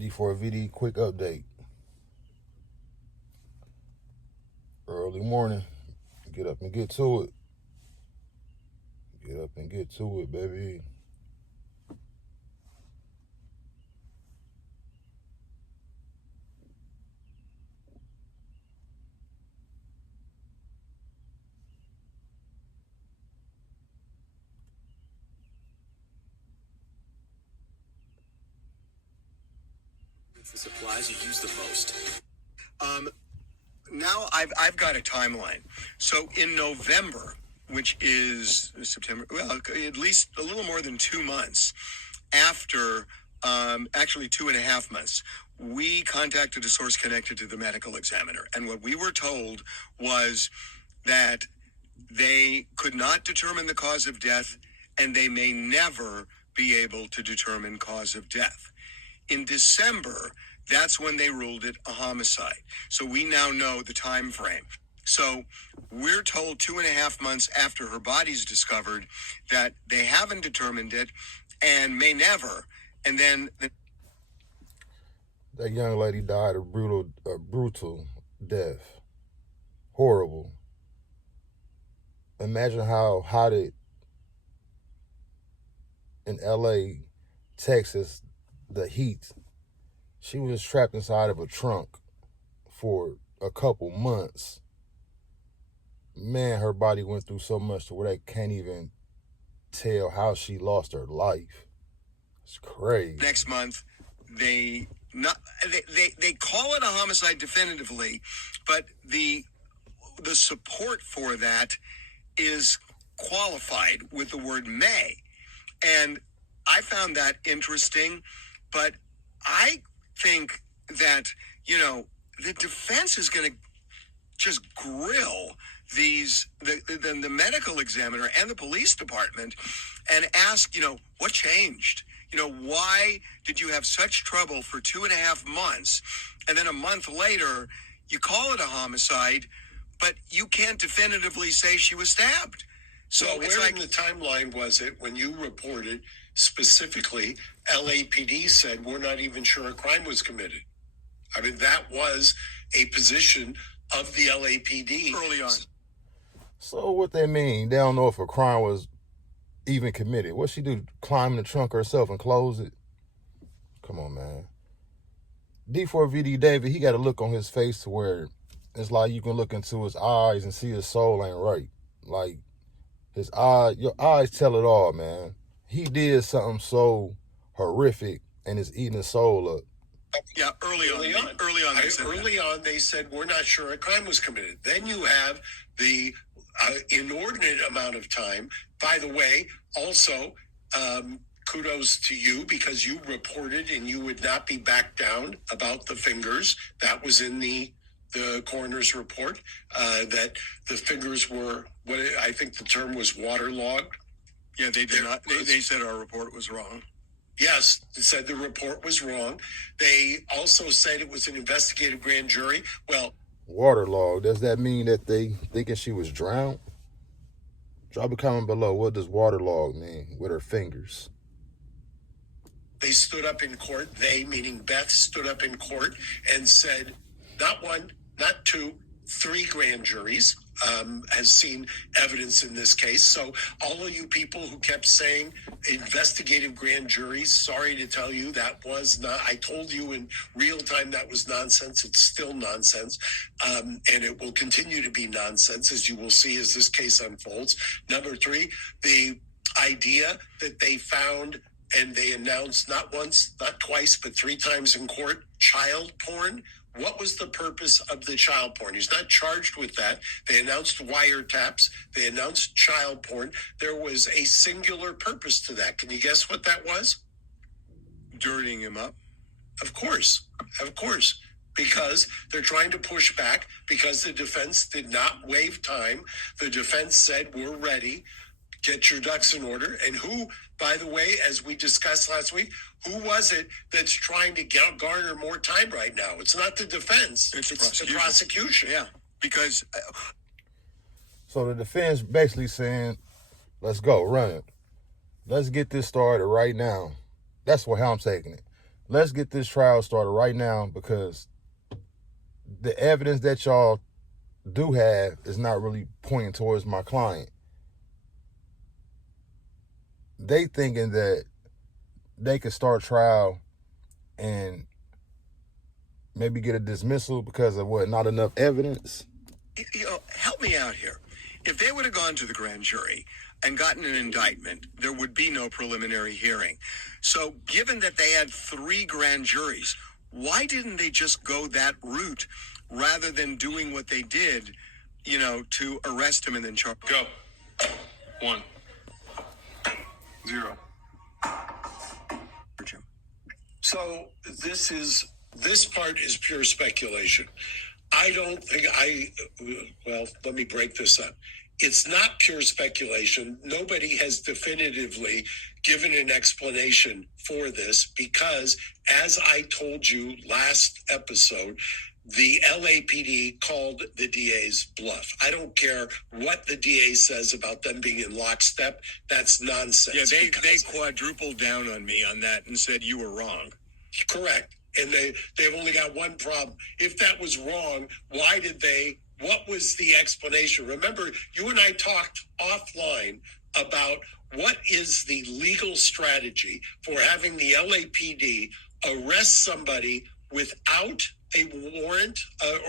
D4VD quick update. Early morning. Get up and get to it. Get up and get to it, baby. The supplies you use the most. Now I've got a timeline. So in November, which is September, well, at least a little more than 2 months after, actually 2.5 months, we contacted a source connected to the medical examiner. And what we were told was that they could not determine the cause of death, and they may never be able to determine cause of death. In December, that's when they ruled it a homicide. So we now know the time frame. So we're told 2.5 months after her body's discovered that they haven't determined it and may never. And then that young lady died a brutal death. Horrible. Imagine how hot it in LA, Texas, the heat. She was trapped inside of a trunk for a couple months. Man, her body went through so much to where they can't even tell how she lost her life. It's crazy. Next month, they call it a homicide definitively, but the support for that is qualified with the word may. And I found that interesting, but I think that, the defense is going to just grill the medical examiner and the police department and ask, what changed? Why did you have such trouble for 2.5 months? And then a month later, you call it a homicide, but you can't definitively say she was stabbed. So well, where in the timeline was it when you reported specifically LAPD said we're not even sure a crime was committed? I mean, that was a position of the LAPD early on. So what they mean? They don't know if a crime was even committed. What she do? Climb in the trunk herself and close it? Come on, man. D4VD David, he got a look on his face to where it's like you can look into his eyes and see his soul ain't right. Like your eyes tell it all, man. He did something so horrific and is eating his soul up. Yeah, early on, they said we're not sure a crime was committed. Then you have the inordinate amount of time. By the way, also, kudos to you because you reported and you would not be backed down about the fingers. That was in the coroner's report, that the fingers were, what I think the term was, waterlogged. Yeah, they did not. They said our report was wrong. Yes, they said the report was wrong. They also said it was an investigative grand jury. Well, waterlogged, does that mean that they thinking she was drowned? Drop a comment below. What does waterlogged mean with her fingers? They stood up in court, they, meaning Beth, stood up in court and said, not one, not two, 3 grand juries has seen evidence in this case. So all of you people who kept saying investigative grand juries, sorry to tell you that was not, I told you in real time that was nonsense. It's still nonsense. And it will continue to be nonsense, as you will see as this case unfolds. Number 3, the idea that they found and they announced not once, not twice, but 3 times in court, child porn. What was the purpose of the child porn? He's not charged with that. They announced wiretaps. They announced child porn. There was a singular purpose to that. Can you guess what that was? Dirtying him up. Of course. Because they're trying to push back because the defense did not waive time. The defense said, we're ready. Get your ducks in order. And who, by the way, as we discussed last week, who was it that's trying to garner more time right now? It's not the defense. It's the prosecution. Yeah, because... So the defense basically saying, let's go, run it. Let's get this started right now. That's how I'm taking it. let's get this trial started right now, because the evidence that y'all do have is not really pointing towards my client. They thinking that they could start trial and maybe get a dismissal because of what? Not enough evidence? Help me out here. If they would have gone to the grand jury and gotten an indictment, there would be no preliminary hearing. So given that they had 3 grand juries, why didn't they just go that route rather than doing what they did, to arrest him and then charge? Go. 1, 0. Him? So this part is pure speculation. I don't think let me break this up. It's not pure speculation. Nobody has definitively given an explanation for this because, as I told you last episode, the LAPD called the DA's bluff. I don't care what the DA says about them being in lockstep. That's nonsense. Yeah, they quadrupled down on me on that and said you were wrong. Correct. And they've only got one problem. If that was wrong, what was the explanation? Remember, you and I talked offline about what is the legal strategy for having the LAPD arrest somebody without a warrant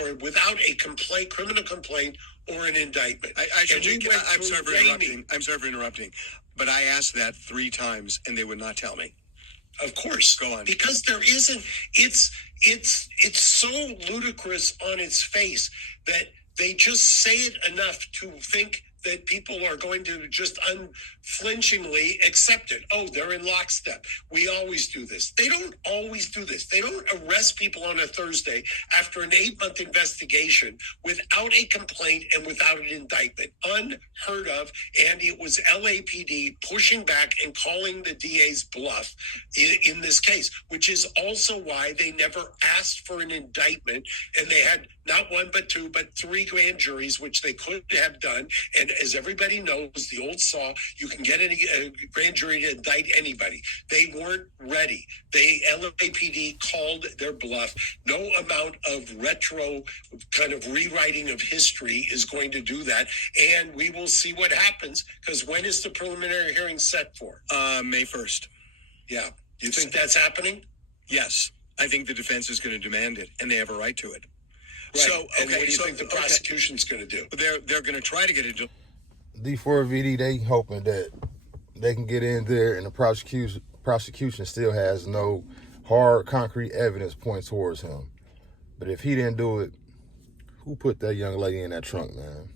or without a criminal complaint or an indictment. I'm sorry for interrupting, but I asked that 3 times and they would not tell me. Of course. Go on. Because there isn't, it's so ludicrous on its face that they just say it enough to think that people are going to just unflinchingly accept it. Oh, they're in lockstep. We always do this. They don't always do this. They don't arrest people on a Thursday after an 8-month investigation without a complaint and without an indictment. Unheard of. And it was LAPD pushing back and calling the DA's bluff in this case, which is also why they never asked for an indictment. And they had not 1, but 2, but 3 grand juries, which they could have done. And as everybody knows, the old saw, you can get a grand jury to indict anybody. They weren't ready. LAPD called their bluff. No amount of retro kind of rewriting of history is going to do that. And we will see what happens, because when is the preliminary hearing set for? May 1st. Yeah. You think that's happening? Yes. I think the defense is going to demand it, and they have a right to it. Right. So, and what do you think the prosecution's going to do? They're going to try to get it. D4VD, they hoping that they can get in there and the prosecution still has no hard, concrete evidence pointing towards him. But if he didn't do it, who put that young lady in that trunk, man?